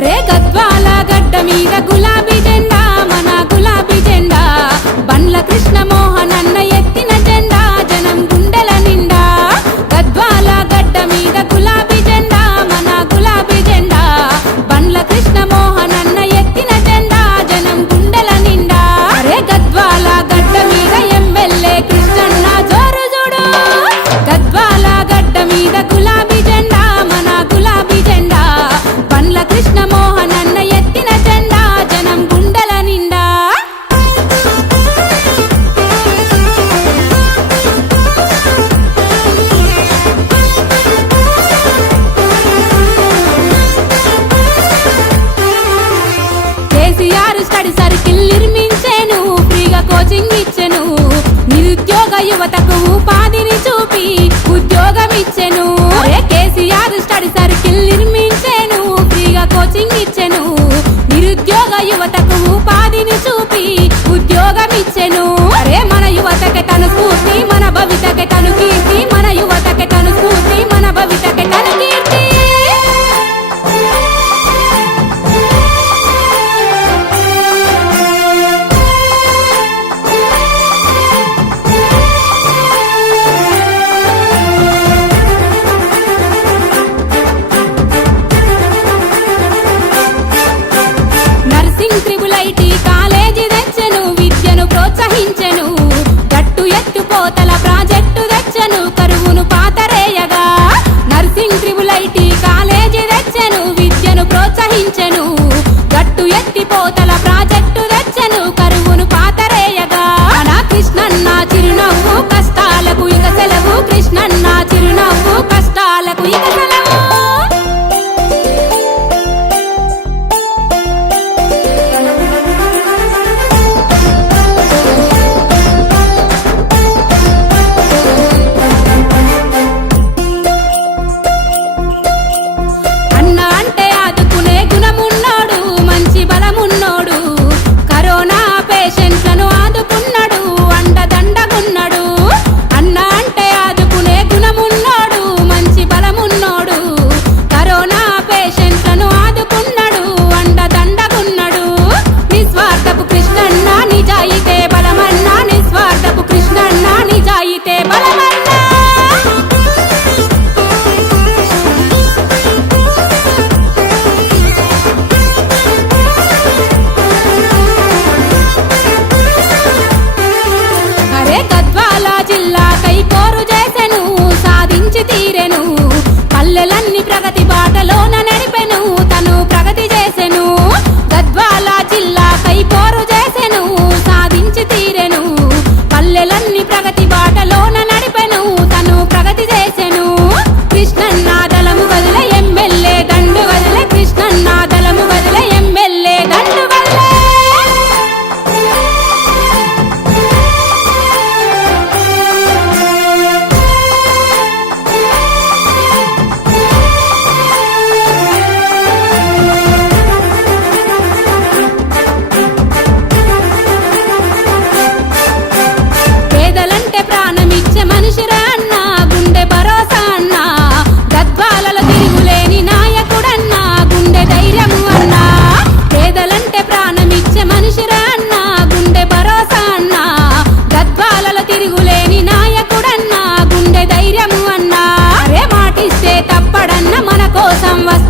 అరే గద్వాల గడ్డ మీద గులాబీ జెండా మన గులాబీ జెండా బండ్ల కృష్ణ మోహన్ అన్న ఎత్తిన జెండా జనం గుండెల నిండా గద్వాల గడ్డ మీద గులాబీ జెండా మన గులాబీ జెండా బండ్ల కృష్ణ మోహన్ అన్న ఎత్తిన జెండా జనం గుండెల నిండా అరే గద్వాల గడ్డ మీద ఎమ్మెల్యే కృష్ణన్న జోరు చూడు గద్వాల గడ్డ మీద గులాబీ జెండా మన గులాబీ జెండా బండ్ల కృష్ణ మోహన్ అన్న ఎత్తిన జెండా జనం గుండెల నిండా కేసీఆర్ స్టడీ సర్కిల్ నిర్మించెను ఫ్రీగా కోచింగ్ ఇచ్చెను నిరుద్యోగ యువతకు ఉపాధిని చూపి ఉద్యోగం ఇచ్చెను కేసీఆర్ స్టడీ సర్కిల్ నిర్మించెను ఫ్రీగా కోచింగ్ ఇచ్చెను నిరుద్యోగ యువతకు ఉపాధిని చూపి ఉద్యోగం ఇచ్చెను అరే మన యువతకి తను స్ఫూర్తి మన భవితకి తను కీర్తి మన యువతకి తను స్ఫూర్తి మన భవితకి తను కీర్తి నర్సింగ్ త్రిబుల్ ఐటీ కాలేజీ తెచ్చెను విద్యను ప్రోత్సహించెను గట్టు ఎత్తుపోతల ప్రాజెక్టు తెచ్చెను కరువును పాతరేయగా నర్సింగ్ త్రిబుల్ ఐటీ కాలేజీ తెచ్చెను విద్యను ప్రోత్సహించెను గట్టు ఎత్తిపోతల ప్రాజెక్టు తెచ్చెను కరువును పాతరేయగా మన కృష్ణన్న చిరునవ్వు కష్టాలకు ఇక సెలవు కృష్ణన్న చిరునవ్వు కష్టాలకు ఇక సెలవు అన్న అంటే ఆదుకునే గుణమున్నోడు మంచి బలమున్నోడు కరోనా పేషెంట్లను ఆదుకున్నాడు అండదండగున్నాడు అన్న అంటే ఆదుకునే గుణమున్నోడు మంచి బలమున్నోడు కరోనా పేషెంట్లను ఆదుకున్నాడు అండదండగున్నాడు నిస్వార్థపు కృష్ణన్న నిజాయితే బలమన్నా నిస్వార్థపు కృష్ణన్న నిజాయితే బలమన్నా అరే గద్వాల జిల్లాకై పోరు చేసెను సాధించి తీరెను పల్లెలన్నీ ప్రగతి బాటలోన నడిపెను తను ప్రగతి చేసెను గద్వాల జిల్లాకై పోరు చేసెను సాధించి తీరెను పల్లెలన్నీ ప్రగతి బాటలోన నడిపెను తను ప్రగతి చేసెను కృష్ణన్న దళము వదిలే ఎమ్మెల్యే దండు వదిలే కృష్ణన్న దళము వదిలే ఎమ్మెల్యే దండు వదిలే పేదలంటే ప్రాణమిచ్చే మనిషిరా అన్న గుండె భరోసా అన్న గద్వాలలో తిరుగులేని నాయకుడన్న గుండె ధైర్యము అన్న పేదలంటే ప్రాణమిచ్చే మనిషిరా అన్న గుండె భరోసా అన్న గద్వాలలో తిరుగులేని నాయకుడన్న గుండె ధైర్యము అన్న అరే మాటిస్తే తప్పడన్న మన కోసం వస్తా